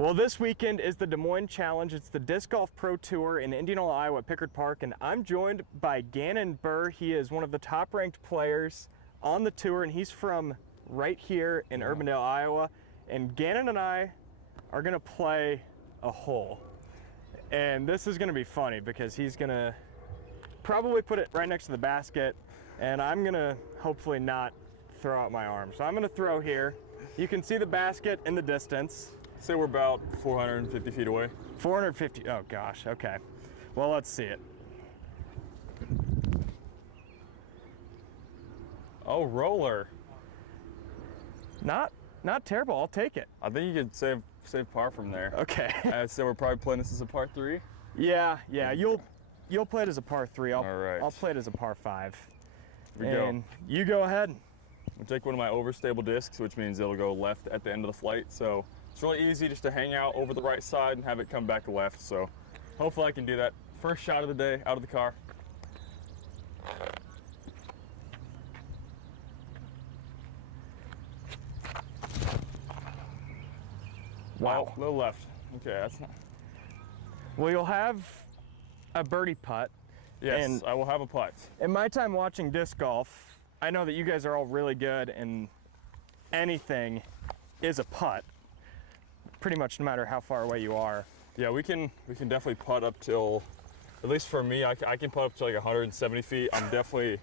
Well, this weekend is the Des Moines Challenge. It's the Disc Golf Pro Tour in Indianola, Iowa, at Pickard Park, and I'm joined by Gannon Buhr. He is one of the top-ranked players on the tour, and he's from right here in Urbandale, Iowa. And Gannon and I are gonna play a hole. And this is gonna be funny because he's gonna probably put it right next to the basket, and I'm gonna hopefully not throw out my arm. So I'm gonna throw here. You can see the basket in the distance. Say we're about 450 feet away. 450, oh gosh, okay. Well, let's see it. Oh, roller. Not terrible, I'll take it. I think you could save par from there. Okay. So we're probably playing this as a par 3? Yeah, you'll play it as a par 3. All right. I'll play it as a par 5. Here we and go. You go ahead. I'll take one of my overstable discs, which means it'll go left at the end of the flight. So it's really easy just to hang out over the right side and have it come back left. So hopefully I can do that. First shot of the day out of the car. Wow. Oh, a little left. Okay, that's not. Well, you'll have a birdie putt. Yes, and I will have a putt. in my time watching disc golf, I know that you guys are all really good, and anything is a putt, pretty much no matter how far away you are. Yeah, we can definitely putt up till, at least for me, I can putt up to like 170 feet. I'm definitely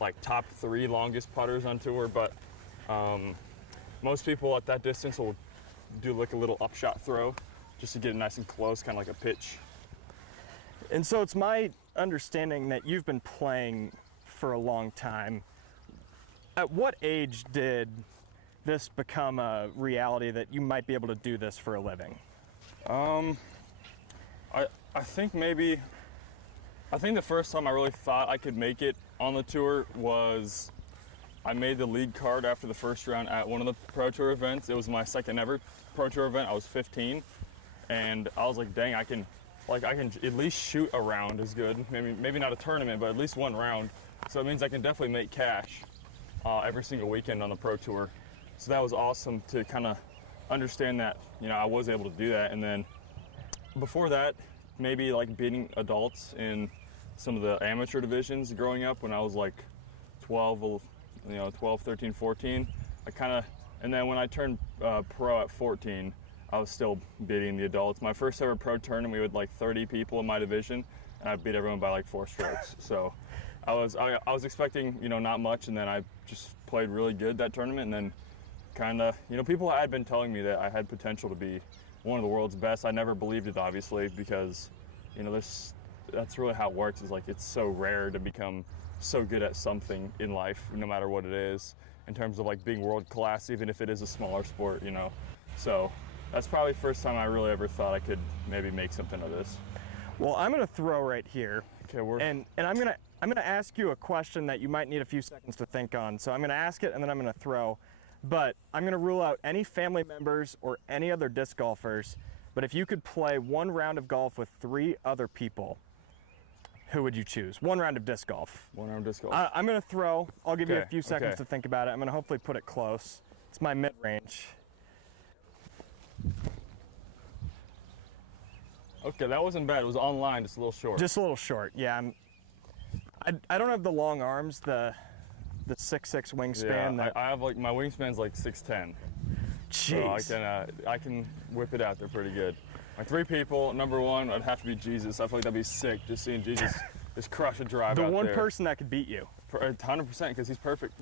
like top 3 longest putters on tour, but most people at that distance will do like a little upshot throw just to get it nice and close, kind of like a pitch. And so it's my understanding that you've been playing for a long time. At what age did this become a reality that you might be able to do this for a living? I think the first time I really thought I could make it on the tour was I made the league card after the first round at one of the Pro Tour events. It was my second ever Pro Tour event. I was 15, and I was like, dang, I can at least shoot a round as good. Maybe not a tournament, but at least one round. So it means I can definitely make cash every single weekend on the Pro Tour. So that was awesome to kind of understand that, I was able to do that. And then before that, maybe like beating adults in some of the amateur divisions growing up when I was like 12, 13, 14. And then when I turned pro at 14, I was still beating the adults. My first ever pro tournament, we had like 30 people in my division, and I beat everyone by like 4 strokes. So I was expecting, not much, and then I just played really good that tournament, and then kind of, people had been telling me that I had potential to be one of the world's best. I never believed it, obviously, because, that's really how it works, is like it's so rare to become so good at something in life, no matter what it is, in terms of like being world class, even if it is a smaller sport, So that's probably the first time I really ever thought I could maybe make something of this. Well, I'm gonna throw right here. Okay, and I'm gonna ask you a question that you might need a few seconds to think on. So I'm gonna ask it and then I'm gonna throw. But I'm gonna rule out any family members or any other disc golfers. But if you could play one round of golf with 3 other people, who would you choose? One round of disc golf. One round of disc golf. I'm gonna throw. I'll give you a few seconds okay. to think about it. I'm gonna hopefully put it close. It's my mid-range. Okay, that wasn't bad. It was online, just a little short. Just a little short, yeah. I don't have the long arms, the 6'6" wingspan. Yeah, I have like, my wingspan's like 6'10". Jeez. So I can whip it out there pretty good. My 3 people, number 1, I'd have to be Jesus. I feel like that'd be sick, just seeing Jesus just crush a drive out there. The one person that could beat you. 100%, because he's perfect,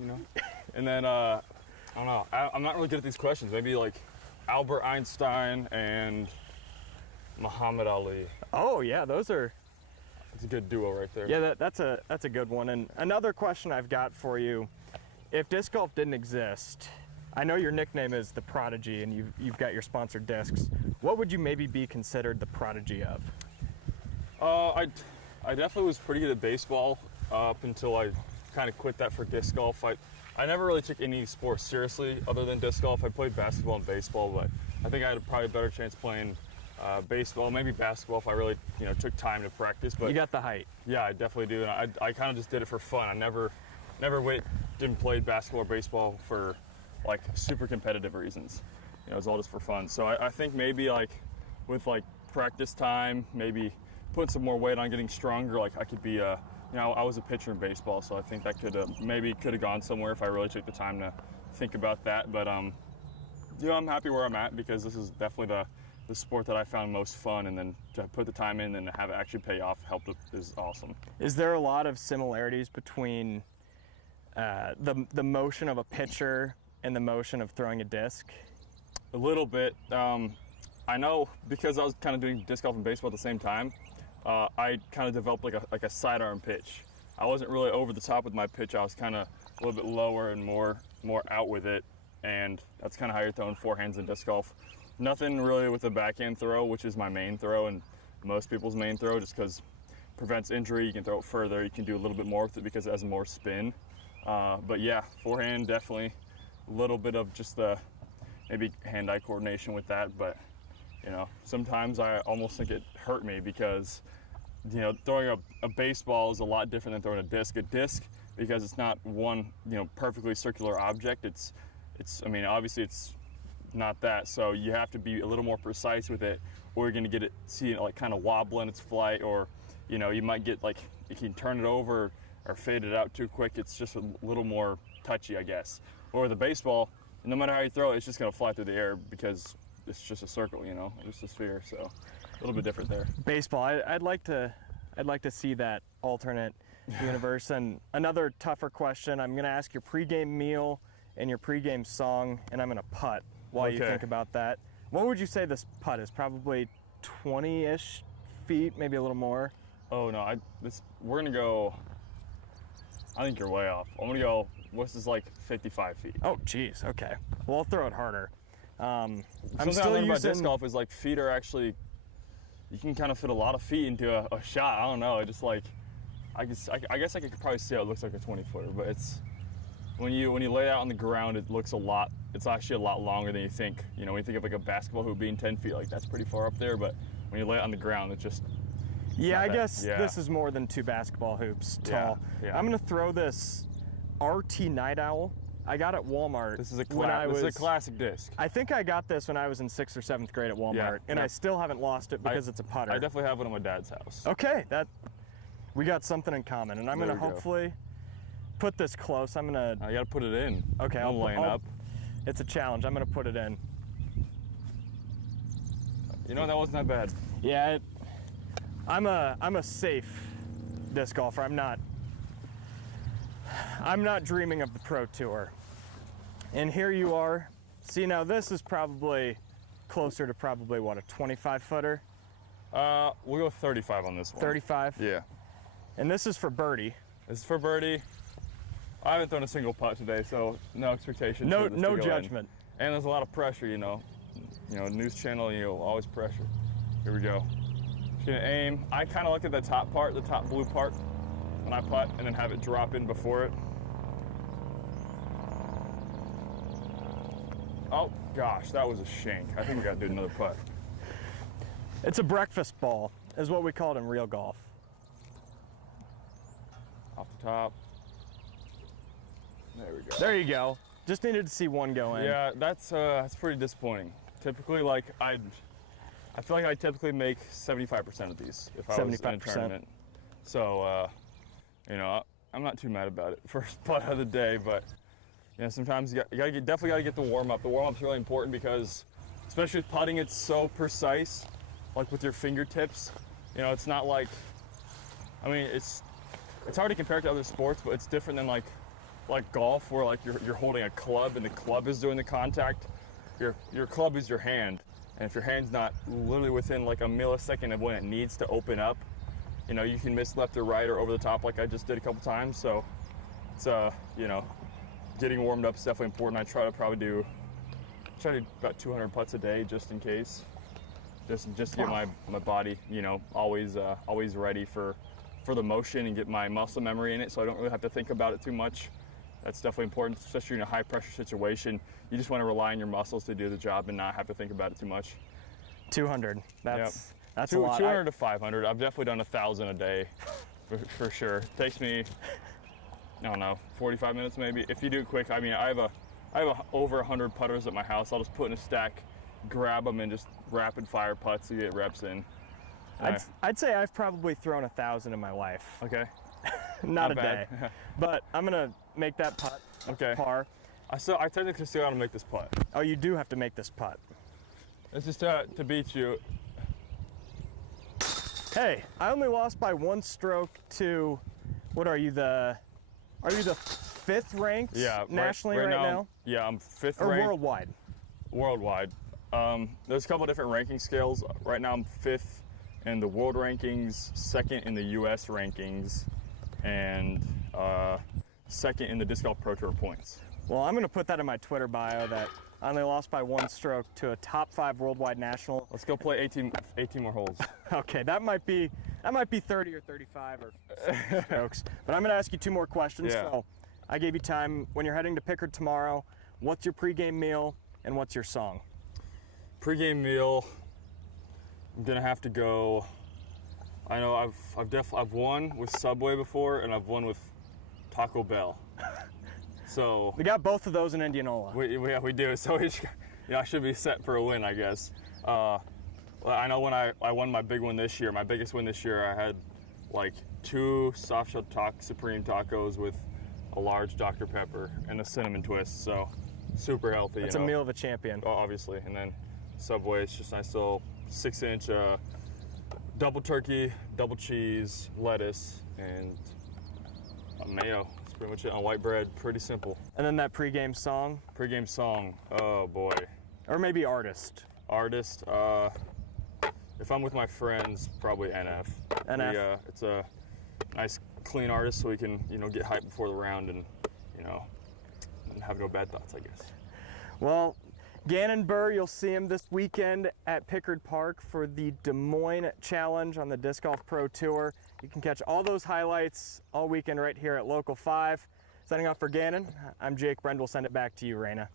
And then, I don't know, I'm not really good at these questions. Maybe like Albert Einstein and Muhammad Ali. Oh yeah, those are. It's a good duo right there. Yeah, that's a good one. And another question I've got for you: if disc golf didn't exist, I know your nickname is the Prodigy, and you've got your sponsored discs. What would you maybe be considered the prodigy of? I definitely was pretty good at baseball up until I kind of quit that for disc golf. I never really took any sport seriously other than disc golf. I played basketball and baseball, but I think I had probably a better chance playing baseball, maybe basketball if I really, took time to practice. But you got the height. Yeah, I definitely do, and I kind of just did it for fun. I never didn't play basketball or baseball for like super competitive reasons. it's all just for fun. So I think maybe like with like practice time, maybe putting some more weight on getting stronger, like I could be I was a pitcher in baseball, so I think that could have gone somewhere if I really took the time to think about that. But I'm happy where I'm at because this is definitely the sport that I found most fun, and then to put the time in and have it actually pay off is awesome. Is there a lot of similarities between the motion of a pitcher and the motion of throwing a disc? A little bit. I know because I was kind of doing disc golf and baseball at the same time. I kind of developed like a sidearm pitch. I wasn't really over the top with my pitch. I was kind of a little bit lower and more out with it, and that's kind of how you're throwing forehands in disc golf. Nothing really with the backhand throw, which is my main throw and most people's main throw, just because it prevents injury. You can throw it further. You can do a little bit more with it because it has more spin. But yeah, forehand definitely a little bit of just the maybe hand-eye coordination with that, but sometimes I almost think it hurt me because throwing a baseball is a lot different than throwing a disc. A disc, because it's not one perfectly circular object, it's obviously it's not that, so you have to be a little more precise with it, or you're going to see it like kind of wobble in its flight, or you might get like you can turn it over or fade it out too quick. It's just a little more touchy, I guess. Or the baseball, no matter how you throw it, it's just going to fly through the air because it's just a circle, just a sphere. So a little bit different there. Baseball, I'd like to see that alternate universe. And another tougher question, I'm going to ask your pregame meal and your pregame song, and I'm going to putt while you think about that. What would you say this putt is? Probably 20-ish feet, maybe a little more? Oh no, we're going to go, I think you're way off. I'm going to go, what's this, like 55 feet. Oh geez, okay. Well, I'll throw it harder. I'm still learning about disc golf is like feet are actually, you can kind of fit a lot of feet into a shot. I don't know, it just like, I guess I could probably see how it looks like a 20-footer, but it's, when you lay it out on the ground, it's actually a lot longer than you think. When you think of like a basketball hoop being 10 feet, like that's pretty far up there, but when you lay it on the ground, it's just, yeah, I guess this is more than 2 basketball hoops tall. Yeah. I'm gonna throw this RT Night Owl. I got it at Walmart. This is a classic disc. I think I got this when I was in 6th or 7th grade at Walmart, and I still haven't lost it because it's a putter. I definitely have one at my dad's house. Okay, we got something in common, and I'm gonna hopefully put this close. I'm gonna. You gotta put it in. Okay, I'm laying up. It's a challenge. I'm gonna put it in. That wasn't that bad. Yeah, I'm a safe disc golfer. I'm not dreaming of the Pro Tour. And here you are. See, now this is probably closer to what, a 25-footer? We'll go 35 on this one. 35? Yeah. And this is for birdie. This is for birdie. I haven't thrown a single putt today, so no expectations. No judgment. And there's a lot of pressure, news channel, always pressure. Here we go. Just gonna aim. I kind of look at the top blue part when I putt, and then have it drop in before it. Oh gosh, that was a shank. I think we gotta do another putt. It's a breakfast ball, is what we call it in real golf. Off the top. There we go. There you go. Just needed to see one go in. Yeah, that's pretty disappointing. Typically, like I feel like I typically make 75% of these if I was in a tournament. So, I'm not too mad about it. First putt of the day, but sometimes you definitely got to get the warm up. The warm up's really important because, especially with putting, it's so precise, like with your fingertips. It's not like, it's hard to compare it to other sports, but it's different than like golf, where like you're holding a club and the club is doing the contact. Your club is your hand, and if your hand's not literally within like a millisecond of when it needs to open up, you can miss left or right or over the top like I just did a couple times. So it's getting warmed up is definitely important. I try to do about 200 putts a day just in case, just to get my body always ready for the motion and get my muscle memory in it, so I don't really have to think about it too much. That's definitely important, especially in a high pressure situation. You just want to rely on your muscles to do the job and not have to think about it too much. 200, that's a lot. 200 to 500. I've definitely done 1,000 a day for sure. Takes me, I don't know, 45 minutes maybe. If you do it quick, I have a I have over 100 putters at my house. I'll just put in a stack, grab them, and just rapid fire putts to get reps in. I'd say I've probably thrown 1,000 in my life. Okay. Not a bad. day. But I'm gonna make that putt. Okay. Par. I technically still gotta make this putt. Oh, you do have to make this putt. It's just to beat you. Hey, I only lost by 1 stroke to, what are you, the 5th ranked nationally right now? Yeah, I'm 5th Or ranked. worldwide? Worldwide. There's a couple different ranking scales. Right now I'm 5th in the world rankings, 2nd in the US rankings, and 2nd in the Disc Golf Pro Tour points. Well, I'm gonna put that in my Twitter bio that I only lost by 1 stroke to a top 5 worldwide national. Let's go play 18 more holes. Okay, that might be 30 or 35 or 60 strokes. But I'm gonna ask you 2 more questions. Yeah. So I gave you time. When you're heading to Pickard tomorrow, what's your pregame meal and what's your song? Pre-game meal, I'm gonna have to go. I know I've won with Subway before, and I've won with Taco Bell. So We got both of those in Indianola. we do. So I should be set for a win, I guess. Well, I know when I won my big one this year, my biggest win this year, I had like 2 soft shell Supreme tacos with a large Dr. Pepper and a cinnamon twist. So super healthy. It's a meal of a champion. Obviously, and then Subway, it's just nice little 6-inch double turkey, double cheese, lettuce, and mayo. That's pretty much it on white bread. Pretty simple. And then that pregame song? Pre-game song, oh boy. Or maybe artist. Artist, if I'm with my friends, probably NF. NF. It's a nice, clean artist, so we can, get hyped before the round and, and have no bad thoughts, I guess. Well, Gannon Buhr, you'll see him this weekend at Pickard Park for the Des Moines Challenge on the Disc Golf Pro Tour. You can catch all those highlights all weekend right here at Local 5. Signing off for Gannon, I'm Jake Brend. We'll send it back to you, Raina.